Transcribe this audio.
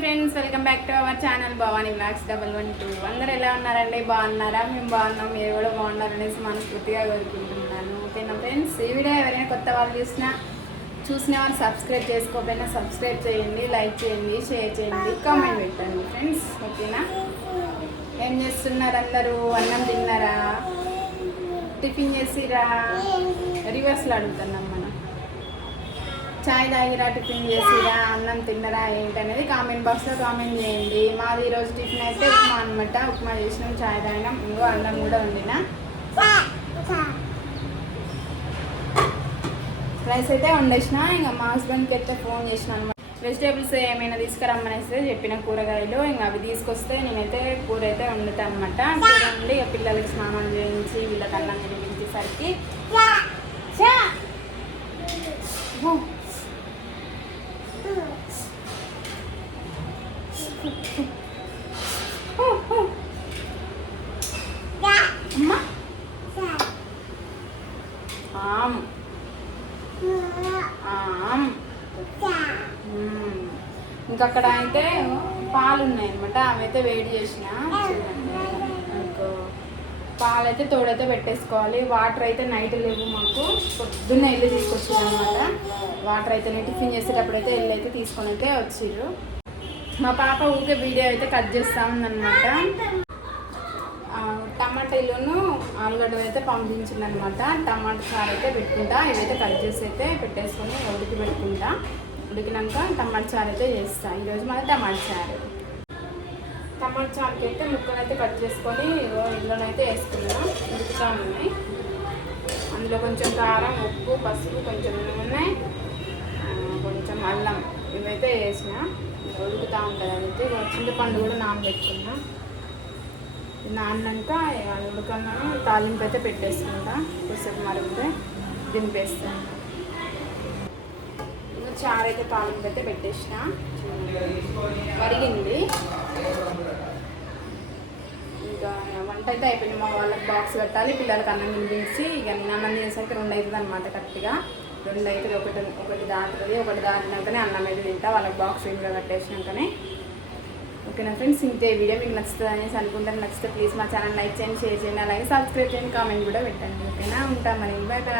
Friends welcome back to our channel Bhavani blogs double one two అందరు ఎలా ఉన్నారండి? బాగున్నారా? మేము బాగున్నాం మీరు కూడా బాగున్నారనేసి మనస్ఫూర్తిగా కోరుకుంటున్నాను. ఓకేనా ఫ్రెండ్స్ ఈ వీడియో ఎవరైనా కొత్త వాళ్ళు చూసినా చూసిన వాళ్ళు సబ్స్క్రైబ్ చేసుకోకపోయినా సబ్స్క్రైబ్ చేయండి లైక్ చేయండి షేర్ చేయండి కామెంట్ పెట్టండి ఫ్రెండ్స్ ఓకేనా? ఏం చేస్తున్నారు అందరూ అన్నం తిన్నారా? టిఫిన్ చేసిరా? రివర్స్లో అడుగుతున్నాం చాయ్ తాగిరా టిఫిన్ చేసిరా అన్నం తిన్నరా ఏంటనేది కామెంట్ బాక్స్లో కామెంట్ చేయండి. మాది ఈరోజు టిఫిన్ అయితే ఉప్మా అనమాట ఉప్మా చేసినాం చాయ్ తాగినాం ఇంకో అన్నం కూడా వండినా. రైస్ అయితే వండేసిన ఇంకా మా హస్బెండ్కి అయితే ఫోన్ చేసిన అనమాట వెజిటేబుల్స్ ఏమైనా తీసుకురమ్మనేస్తే చెప్పిన కూరగాయలు ఇంకా అవి తీసుకొస్తే నేనైతే కూర అయితే వండుతాను అనమాట కూర వండి ఇక పిల్లలకి స్నానం చేయించి వీళ్ళకి అన్నం తినిపించేసరికి. ఆమ్. ఆమ్. ఇంకా అక్కడ అయితే పాలు ఉన్నాయి అనమాట ఆమె అయితే వేడి చేసిన. ఇంకో పాలు అయితే తోడైతే పెట్టేసుకోవాలి. వాటర్ అయితే నైట్ లేవు మాకు. పొద్దున్న వెళ్ళి తీసుకొచ్చారు అనమాట వాటర్ అయితే టిఫిన్ చేసేటప్పుడు అయితే వెళ్ళి అయితే తీసుకొని అయితే వచ్చిర్రు. మా పాప ఊరికే వీడియో అయితే కట్ చేస్తా ఉందన్నమాట. టమాటాలను ఆలుగడ్డ అయితే పంపించింది అనమాట టమాటా చారు అయితే పెట్టుకుంటా. ఇవైతే కట్ చేసి అయితే పెట్టేసుకొని ఉడికి పెట్టుకుంటా. ఉడికినాక టమాటా చారు అయితే చేస్తా. ఈరోజు మన టమాటా చారు. టమాటా చారుకి అయితే ముక్కలు అయితే కట్ చేసుకొని ఇగో ఇందులోనైతే వేసుకున్నాం ఉడుకుతూ ఉన్నాయి. అందులో కొంచెం కారం ఉప్పు పసుపు కొంచెం నూనె కొంచెం అల్లం ఇవైతే వేసిన. ఉడుకుతూ ఉంటుంది. అయితే చింతపండు కూడా నానబెట్టుకున్నా. నాన్నాక అది ఉడకన్నాను తాలింపు అయితే పెట్టేసుకుంటా. కొద్దిసేపు మరిగితే దింపేస్తాను ఇంకా చారు అయితే తాలింపు అయితే పెట్టేసిన. మరిగింది. ఇంకా వంట అయితే అయిపోయింది. మా వాళ్ళకి బాక్స్ పెట్టాలి పిల్లలకి అన్నం తినిపించి ఇక నేను అన్నం తినేసరికి రెండు అవుతుంది అనమాట కరెక్ట్గా. రెండు అవుతుంది. ఒకటి ఒకటి దాటుతుంది. ఒకటి దాటినాకనే అన్నం అయితే తింటా. వాళ్ళకి బాక్స్ ఇంకా కట్టేసినాకనే ఓకేనా ఫ్రెండ్స్ ఇంతే వీడియో మీకు నచ్చుతుంది అనేసి అనుకుంటాను నచ్చితే ప్లీజ్ మా ఛానల్ లైక్ చేయండి షేర్ చేయండి అలాగే సబ్స్క్రైబ్ చేయండి కామెంట్ కూడా పెట్టండి. ఓకేనా? ఉంటాం మరి. Bye bye